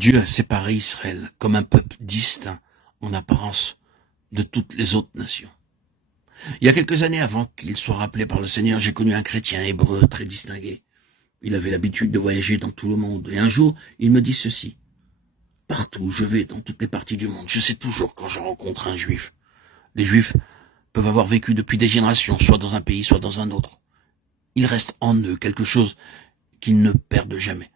Dieu a séparé Israël comme un peuple distinct en apparence de toutes les autres nations. Il y a quelques années avant qu'il soit rappelé par le Seigneur, j'ai connu un chrétien hébreu très distingué. Il avait l'habitude de voyager dans tout le monde. Et un jour, il me dit ceci. Partout où je vais, dans toutes les parties du monde, je sais toujours quand je rencontre un juif. Les juifs peuvent avoir vécu depuis des générations, soit dans un pays, soit dans un autre. Il reste en eux quelque chose qu'ils ne perdent jamais.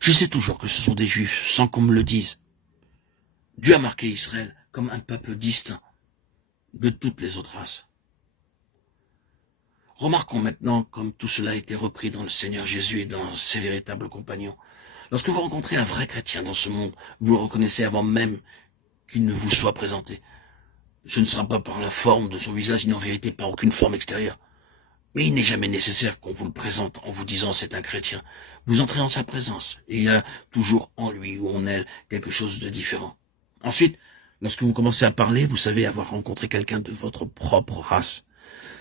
Je sais toujours que ce sont des juifs, sans qu'on me le dise. Dieu a marqué Israël comme un peuple distinct de toutes les autres races. Remarquons maintenant comme tout cela a été repris dans le Seigneur Jésus et dans ses véritables compagnons. Lorsque vous rencontrez un vrai chrétien dans ce monde, vous le reconnaissez avant même qu'il ne vous soit présenté. Ce ne sera pas par la forme de son visage, ni en vérité par aucune forme extérieure. Mais il n'est jamais nécessaire qu'on vous le présente en vous disant c'est un chrétien. Vous entrez en sa présence et il y a toujours en lui ou en elle quelque chose de différent. Ensuite, lorsque vous commencez à parler, vous savez avoir rencontré quelqu'un de votre propre race.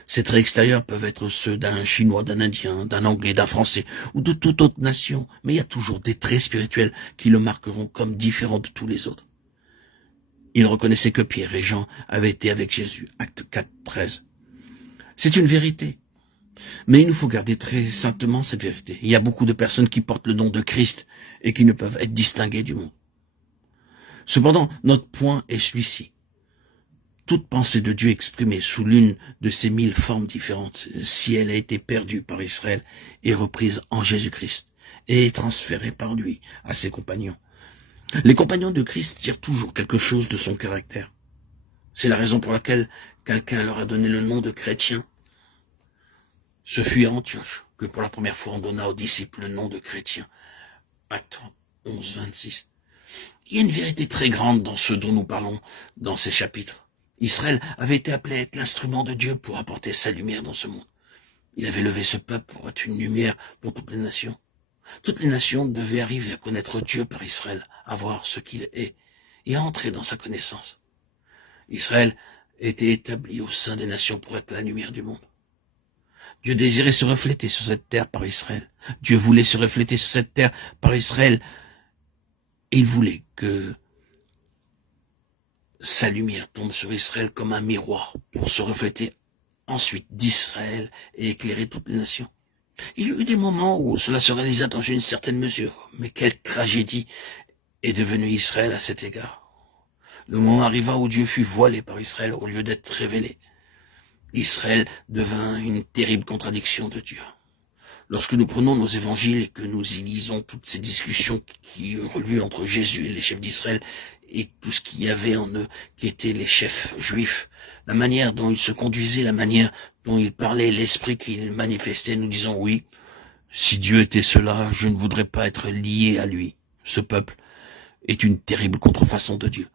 Ces traits extérieurs peuvent être ceux d'un Chinois, d'un Indien, d'un Anglais, d'un Français ou de toute autre nation. Mais il y a toujours des traits spirituels qui le marqueront comme différent de tous les autres. Il reconnaissait que Pierre et Jean avaient été avec Jésus. Acte 4, 13. C'est une vérité. Mais il nous faut garder très saintement cette vérité. Il y a beaucoup de personnes qui portent le nom de Christ et qui ne peuvent être distinguées du monde. Cependant, notre point est celui-ci. Toute pensée de Dieu exprimée sous l'une de ces 1000 formes différentes, si elle a été perdue par Israël, est reprise en Jésus-Christ et est transférée par lui à ses compagnons. Les compagnons de Christ tirent toujours quelque chose de son caractère. C'est la raison pour laquelle quelqu'un leur a donné le nom de chrétien. Ce fut à Antioche que pour la première fois on donna aux disciples le nom de chrétien. Acte 11, 26. Il y a une vérité très grande dans ce dont nous parlons dans ces chapitres. Israël avait été appelé à être l'instrument de Dieu pour apporter sa lumière dans ce monde. Il avait levé ce peuple pour être une lumière pour toutes les nations. Toutes les nations devaient arriver à connaître Dieu par Israël, à voir ce qu'il est et à entrer dans sa connaissance. Israël était établi au sein des nations pour être la lumière du monde. Dieu désirait se refléter sur cette terre par Israël. Dieu voulait se refléter sur cette terre par Israël. Et il voulait que sa lumière tombe sur Israël comme un miroir pour se refléter ensuite d'Israël et éclairer toutes les nations. Il y a eu des moments où cela se réalisa dans une certaine mesure. Mais quelle tragédie est devenue Israël à cet égard. Le moment arriva où Dieu fut voilé par Israël au lieu d'être révélé. Israël devint une terrible contradiction de Dieu. Lorsque nous prenons nos évangiles et que nous y lisons toutes ces discussions qui eurent lieu entre Jésus et les chefs d'Israël et tout ce qu'il y avait en eux, qui étaient les chefs juifs, la manière dont ils se conduisaient, la manière dont ils parlaient, l'esprit qu'ils manifestaient, nous disons oui, si Dieu était cela, je ne voudrais pas être lié à lui. Ce peuple est une terrible contrefaçon de Dieu.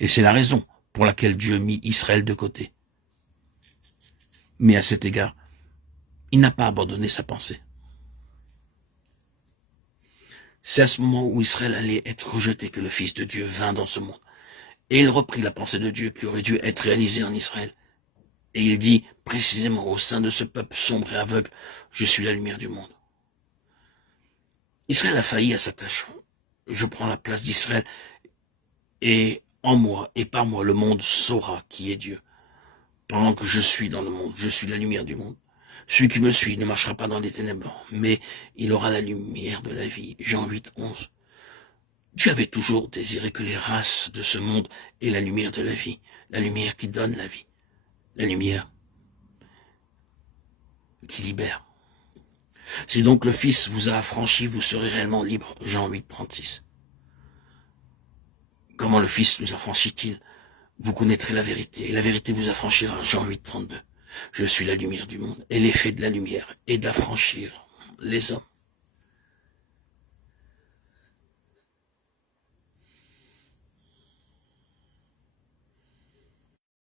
Et c'est la raison pour laquelle Dieu mit Israël de côté. Mais à cet égard, il n'a pas abandonné sa pensée. C'est à ce moment où Israël allait être rejeté que le Fils de Dieu vint dans ce monde. Et il reprit la pensée de Dieu qui aurait dû être réalisée en Israël. Et il dit précisément au sein de ce peuple sombre et aveugle, je suis la lumière du monde. Israël a failli à sa tâche. Je prends la place d'Israël et en moi et par moi le monde saura qui est Dieu. Pendant que je suis dans le monde, je suis la lumière du monde. Celui qui me suit ne marchera pas dans les ténèbres, mais il aura la lumière de la vie. Jean 8, 11. Dieu avait toujours désiré que les races de ce monde aient la lumière de la vie, la lumière qui donne la vie, la lumière qui libère. Si donc le Fils vous a affranchi, vous serez réellement libre. Jean 8, 36. Comment le Fils nous affranchit-il? Vous connaîtrez la vérité, et la vérité vous affranchira. Jean 8, 32. Je suis la lumière du monde, et l'effet de la lumière est d'affranchir les hommes.